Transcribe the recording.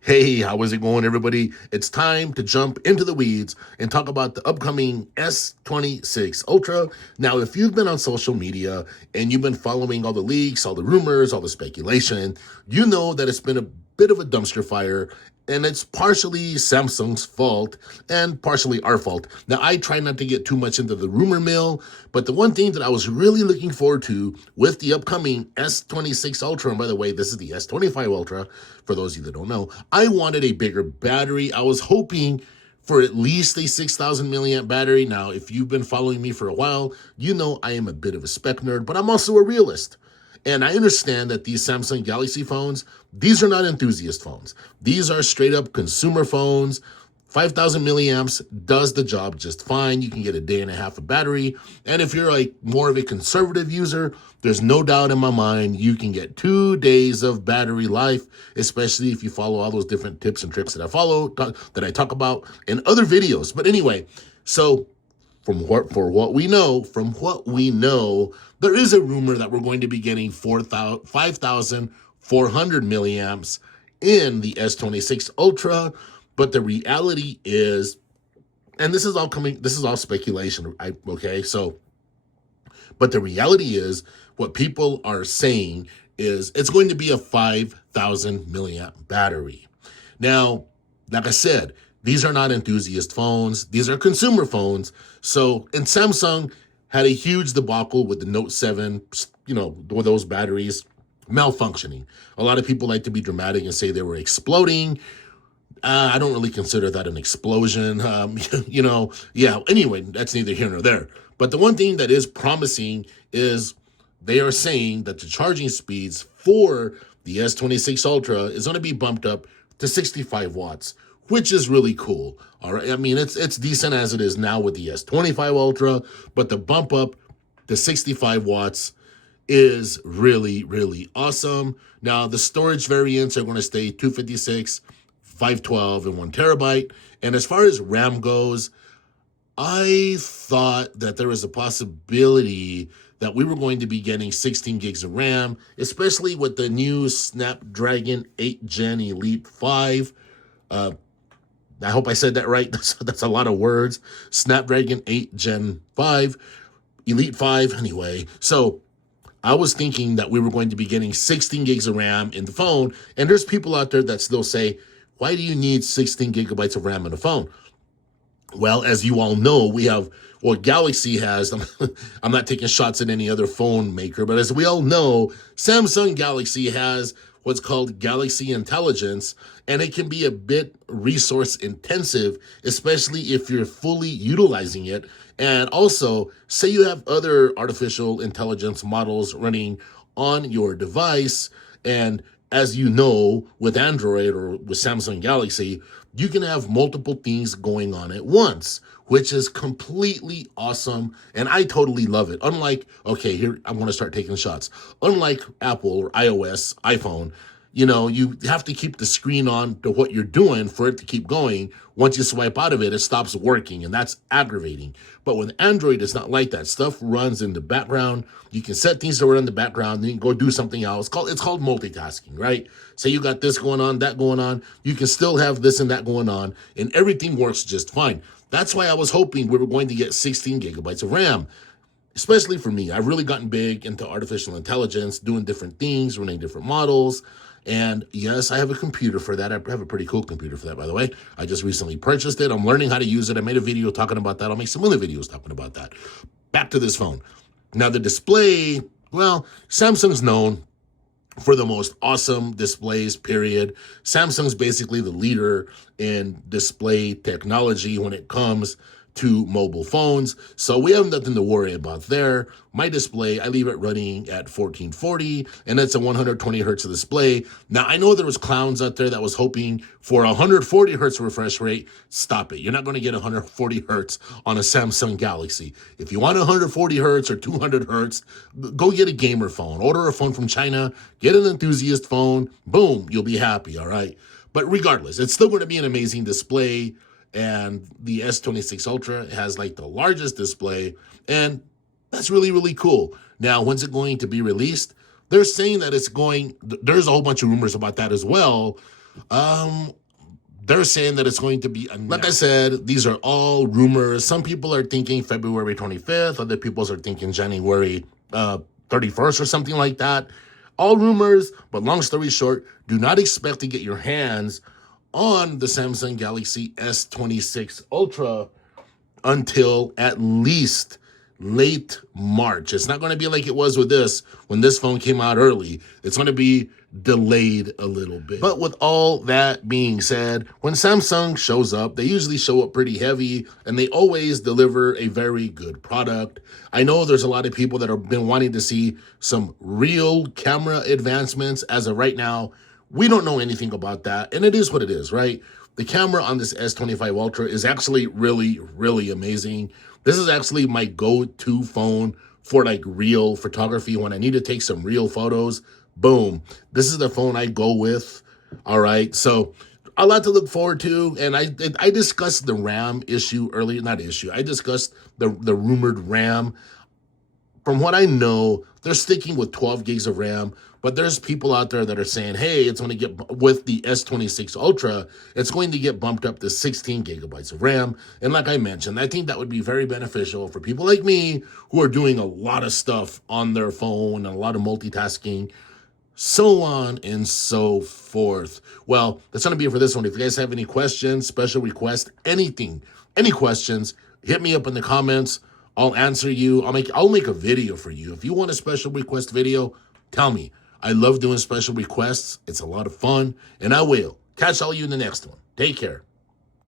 Hey, how is it going, everybody? It's time to jump into the weeds and talk about the upcoming S26 Ultra. Now, if you've been on social media and you've been following all the leaks, all the rumors, all the speculation, you know that it's been a bit of a dumpster fire, and it's partially Samsung's fault and partially our fault. Now, I try not to get too much into the rumor mill, but the one thing that I was really looking forward to with the upcoming S26 Ultra, and by the way, this is the S25 Ultra, for those of you that don't know, I wanted a bigger battery. I was hoping for at least a 6,000 milliamp battery. Now, if you've been following me for a while, you know I am a bit of a spec nerd, but I'm also a realist. And I understand that these Samsung Galaxy phones, these are not enthusiast phones. These are straight up consumer phones. 5,000 milliamps does the job just fine. You can get a day and a half of battery. And if you're like more of a conservative user, there's no doubt in my mind you can get 2 days of battery life, especially if you follow all those different tips and tricks that I talk about in other videos. But anyway, so from what we know, there is a rumor that we're going to be getting 5,400 milliamps in the S26 Ultra, but the reality is, and this is all speculation, but the reality is, what people are saying is it's going to be a 5,000 milliamp battery. Now, like I said, these are not enthusiast phones. These are consumer phones. So, and Samsung had a huge debacle with the Note 7, with those batteries malfunctioning. A lot of people like to be dramatic and say they were exploding. I don't really consider that an explosion. Anyway, that's neither here nor there. But the one thing that is promising is they are saying that the charging speeds for the S26 Ultra is going to be bumped up to 65 watts, which is really cool. All right. I mean, it's decent as it is now with the S25 Ultra, but the bump up to 65 watts is really, really awesome. Now, the storage variants are going to stay 256, 512, and 1 terabyte. And as far as RAM goes, I thought that there was a possibility that we were going to be getting 16 gigs of RAM, especially with the new Snapdragon 8 Gen Elite 5. I hope I said that right. That's a lot of words. Snapdragon 8 Gen 5, Elite 5, anyway. So I was thinking that we were going to be getting 16 gigs of RAM in the phone. And there's people out there that still say, why do you need 16 gigabytes of RAM in a phone? Well, as you all know, Galaxy has, I'm not taking shots at any other phone maker, but as we all know, Samsung Galaxy has what's called Galaxy Intelligence, and it can be a bit resource intensive, especially if you're fully utilizing it. And also, say you have other artificial intelligence models running on your device, and as you know, with Android or with Samsung Galaxy, you can have multiple things going on at once, which is completely awesome. And I totally love it. Unlike, here, I'm going to start taking shots. Unlike Apple or iOS, iPhone, you have to keep the screen on to what you're doing for it to keep going. Once you swipe out of it, it stops working, and that's aggravating. But with Android, it's not like that. Stuff runs in the background. You can set things to run in the background, then you can go do something else. It's called multitasking, right? Say you got this going on, that going on. You can still have this and that going on, and everything works just fine. That's why I was hoping we were going to get 16 gigabytes of RAM. Especially for me, I've really gotten big into artificial intelligence, doing different things, running different models. And yes, I have a computer for that. I have a pretty cool computer for that, by the way. I just recently purchased it. I'm learning how to use it. I made a video talking about that. I'll make some other videos talking about that. Back to this phone. Now, the display, well, Samsung's known for the most awesome displays, period. Samsung's basically the leader in display technology when it comes to mobile phones. So we have nothing to worry about there. My display, I leave it running at 1440, and it's a 120 hertz display. Now, I know there was clowns out there that was hoping for a 140 hertz refresh rate. Stop it. You're not going to get 140 hertz on a Samsung Galaxy. If you want 140 hertz or 200 hertz, go get a gamer phone. Order a phone from China, get an enthusiast phone, boom, you'll be happy, all right? But regardless, it's still going to be an amazing display. And the S26 Ultra has like the largest display, and that's really, really cool. Now, when's it going to be released? They're saying that there's a whole bunch of rumors about that as well, They're saying that it's going to be announced. Like I said, these are all rumors. Some people are thinking February 25th. Other people are thinking January 31st or something like that. All rumors, but long story short, do not expect to get your hands on the Samsung Galaxy S26 Ultra until at least late March. It's not going to be like it was with this when this phone came out early. It's going to be delayed a little bit. But with all that being said, when Samsung shows up, they usually show up pretty heavy and they always deliver a very good product. I know there's a lot of people that have been wanting to see some real camera advancements. As of right now, we don't know anything about that, and it is what it is, right? The camera on this S25 Ultra is actually really, really amazing. This is actually my go-to phone for like real photography. When I need to take some real photos, boom, this is the phone I go with. All right, so a lot to look forward to. And I discussed the RAM issue earlier, not issue. I discussed the rumored RAM. From what I know, they're sticking with 12 gigs of RAM, but there's people out there that are saying, hey, it's going to get, with the S26 Ultra, it's going to get bumped up to 16 gigabytes of RAM. And like I mentioned, I think that would be very beneficial for people like me who are doing a lot of stuff on their phone and a lot of multitasking, so on and so forth. Well, that's going to be it for this one. If you guys have any questions, special requests, anything, any questions, hit me up in the comments. I'll answer you. I'll make a video for you. If you want a special request video, tell me. I love doing special requests. It's a lot of fun, and I will. Catch all you in the next one. Take care.